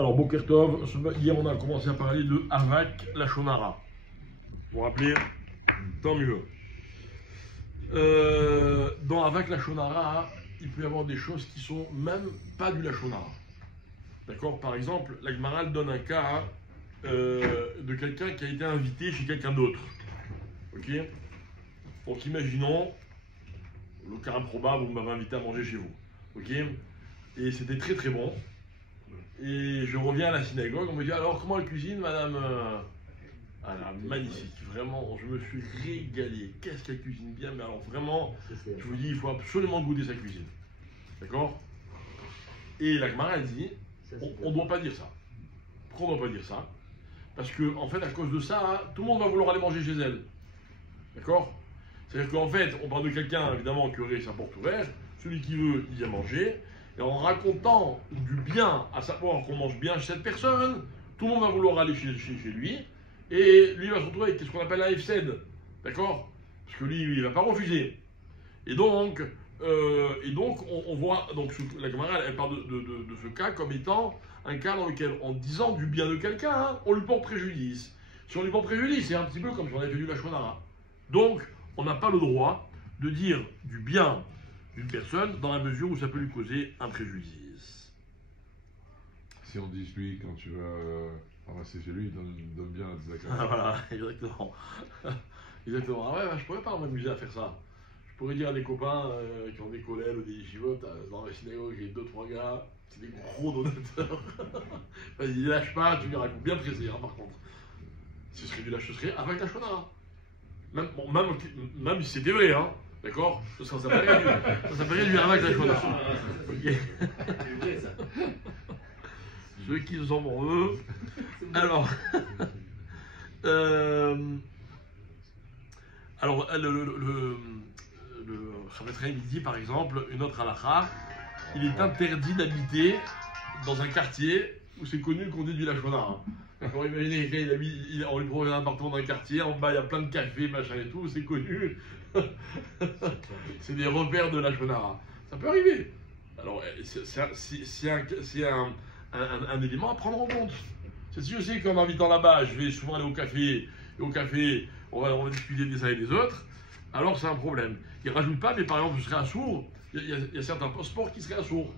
Alors, Boker Tov, hier on a commencé à parler de Avak Lashon Hara. Vous vous rappelez? Tant mieux. Dans Avak Lashon Hara, il peut y avoir des choses qui sont même pas du Lashon Hara. D'accord? Par exemple, la Gemara donne un cas de quelqu'un qui a été invité chez quelqu'un d'autre. Ok? Donc imaginons, le cas improbable, vous m'avez invité à manger chez vous. Ok? Et c'était très très bon. Et je reviens à la synagogue, on me dit alors comment elle cuisine madame magnifique, vraiment, je me suis régalé. Qu'est-ce qu'elle cuisine bien, mais alors vraiment, je vous dis, il faut absolument goûter sa cuisine. D'accord? Et la Gemara elle dit, on ne doit pas dire ça. Pourquoi on ne doit pas dire ça? Parce que, en fait, à cause de ça, tout le monde va vouloir aller manger chez elle. D'accord? C'est-à-dire qu'en fait, on parle de quelqu'un, évidemment, qui aurait sa porte ouverte, celui qui veut, il vient manger. Et en racontant du bien, à savoir qu'on mange bien chez cette personne, tout le monde va vouloir aller chez lui, et lui va se retrouver avec ce qu'on appelle un FCD, d'accord? Parce que lui, il ne va pas refuser. Et donc on voit, donc la Gemara, elle parle de ce cas comme étant un cas dans lequel, en disant du bien de quelqu'un, hein, on lui porte préjudice. Si on lui porte préjudice, c'est un petit peu comme si on avait fait du Lashon Hara. Donc, on n'a pas le droit de dire du bien d'une personne dans la mesure où ça peut lui causer un préjudice. Si on dit lui, quand tu vas ramasser chez lui, donne bien à des accords. Ah, voilà, exactement. Exactement. Ah ouais, bah, je pourrais pas m'amuser à faire ça. Je pourrais dire à des copains qui ont des collègues ou des yeshivotes, dans la synagogue, j'ai 2-3 gars, c'est des gros donateurs. Vas-y, lâche pas, tu les racontes bien pressé, hein, par contre. Ce serait du lâche, ce serait avec la Lashon Hara. Même si c'était vrai, hein. D'accord? Ça s'appellerait du avec la Lashon Hara. Ok. C'est vrai ça. Ceux qui sont pour eux. Alors, le Chavetz Chaim dit par exemple, une autre halakha, il est interdit d'habiter dans un quartier où c'est connu qu'on dit du Lashon Hara. Alors imaginez, on lui propose un appartement dans un quartier, en bas il y a plein de cafés, machin et tout, c'est connu. C'est des repères de Lashon Hara. Ça peut arriver. Alors, c'est un élément à prendre en compte. Si je sais qu'en m'invitant là-bas, je vais souvent aller au café, et au café, on va discuter des uns et des autres, alors c'est un problème. Il ne rajoute pas, mais par exemple, je serais à Sourds, il y a certains sports qui seraient à Sourds.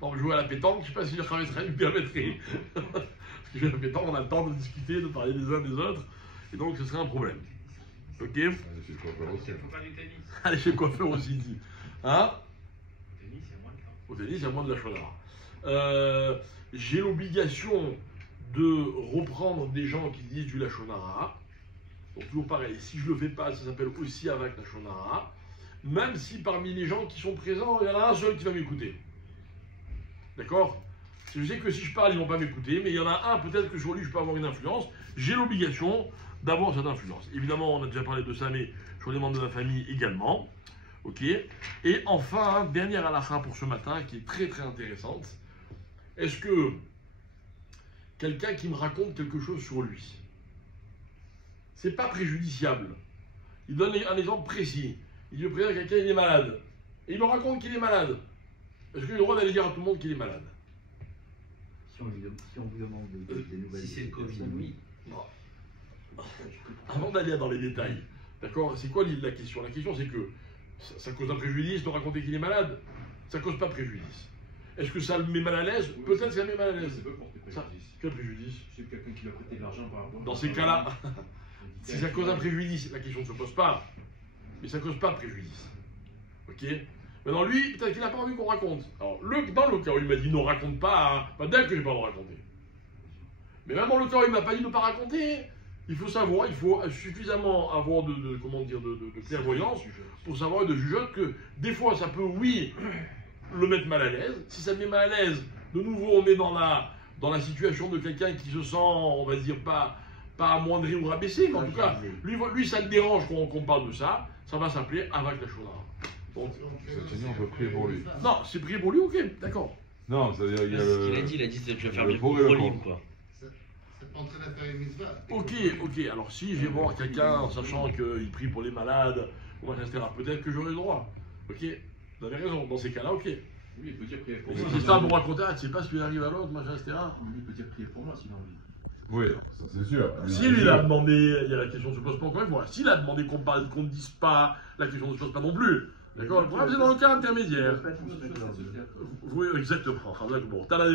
Par exemple, jouer à la pétanque, je ne sais pas si le travail serait permettrait. Parce que jouer à la pétanque, on a le temps de discuter, de parler des uns des autres, et donc ce serait un problème. Ok? Allez chez le coiffeur aussi. Faut pas du tennis. Allez chez le coiffeur aussi, dit. Hein? Au tennis, il y a moins de cas. Au tennis, il y a moins de Lashon Hara. J'ai l'obligation de reprendre des gens qui disent du Lashon Hara. Donc toujours pareil, si je ne le fais pas, ça s'appelle aussi avec Lashon Hara. Même si parmi les gens qui sont présents, il y en a un seul qui va m'écouter. D'accord? Je sais que si je parle, ils ne vont pas m'écouter, mais il y en a un, peut-être que sur lui, je peux avoir une influence. J'ai l'obligation d'avoir cette influence. Évidemment, on a déjà parlé de ça, mais sur les membres de la famille également. Ok? Et enfin, dernière halakha pour ce matin, qui est très très intéressante. Est-ce que quelqu'un qui me raconte quelque chose sur lui, c'est pas préjudiciable? Il donne un exemple précis. Il lui présente quelqu'un, il est malade. Et il me raconte qu'il est malade. Est-ce qu'il a le droit d'aller dire à tout le monde qu'il est malade? Si on vous demande des nouvelles. Si c'est le Covid, oui. Avant d'aller dans les détails, d'accord? C'est quoi la question? La question c'est que ça cause un préjudice de raconter qu'il est malade? Ça cause pas préjudice. Est-ce que ça le met mal à l'aise? Peut-être que ça le met mal à l'aise. Ça peut porter Ça, préjudice. quel préjudice? C'est quelqu'un qui lui a prêté de l'argent par rapport. Dans ces cas-là, si ça cause un préjudice, la question ne se pose pas. Mais ça ne cause pas de préjudice. Ok? Maintenant, lui, peut-être qu'il n'a pas envie qu'on raconte. Alors, dans le cas où il m'a dit ne raconte pas, hein, pas d'être que je n'ai pas le droit de raconter. Mais même dans le cas où il ne m'a pas dit de ne pas raconter, il faut savoir, il faut suffisamment avoir de clairvoyance pour savoir et de juger que des fois ça peut, oui, le mettre mal à l'aise. Si ça me met mal à l'aise, de nouveau on est dans la situation de quelqu'un qui se sent, on va dire, pas amoindri ou rabaissé, mais en tout cas, lui ça le dérange qu'on parle de ça, ça va s'appeler avec la Lashon Hara. Donc, Cette année, on peut prier pour lui. non, c'est prier pour lui, ok, d'accord. Non, c'est-à-dire il y a Ce qu'il a dit, tu vas faire le bien pour pour et le lui, contre. quoi. C'est pas en train de faire une mitzvah. Ok, alors si je vais voir quelqu'un en sachant qu'il prie pour les malades, etc., peut-être que j'aurai le droit. Ok, vous avez raison, dans ces cas-là, ok. Oui, il peut dire prier pour Et moi. si c'est ça, pour raconter, ah, tu sais pas ce qui arrive à l'autre, machin, etc. Lui, il peut dire prier pour moi s'il a envie. Oui, ça c'est sûr. Si lui il a demandé, il y a la question ne se pose pas encore une fois. S'il a demandé qu'on ne dise pas, la question ne se pose pas non plus. D'accord? Le problème c'est dans le cas intermédiaire. En fait, on se met dans le- Oui, exactement. Bon, t'as la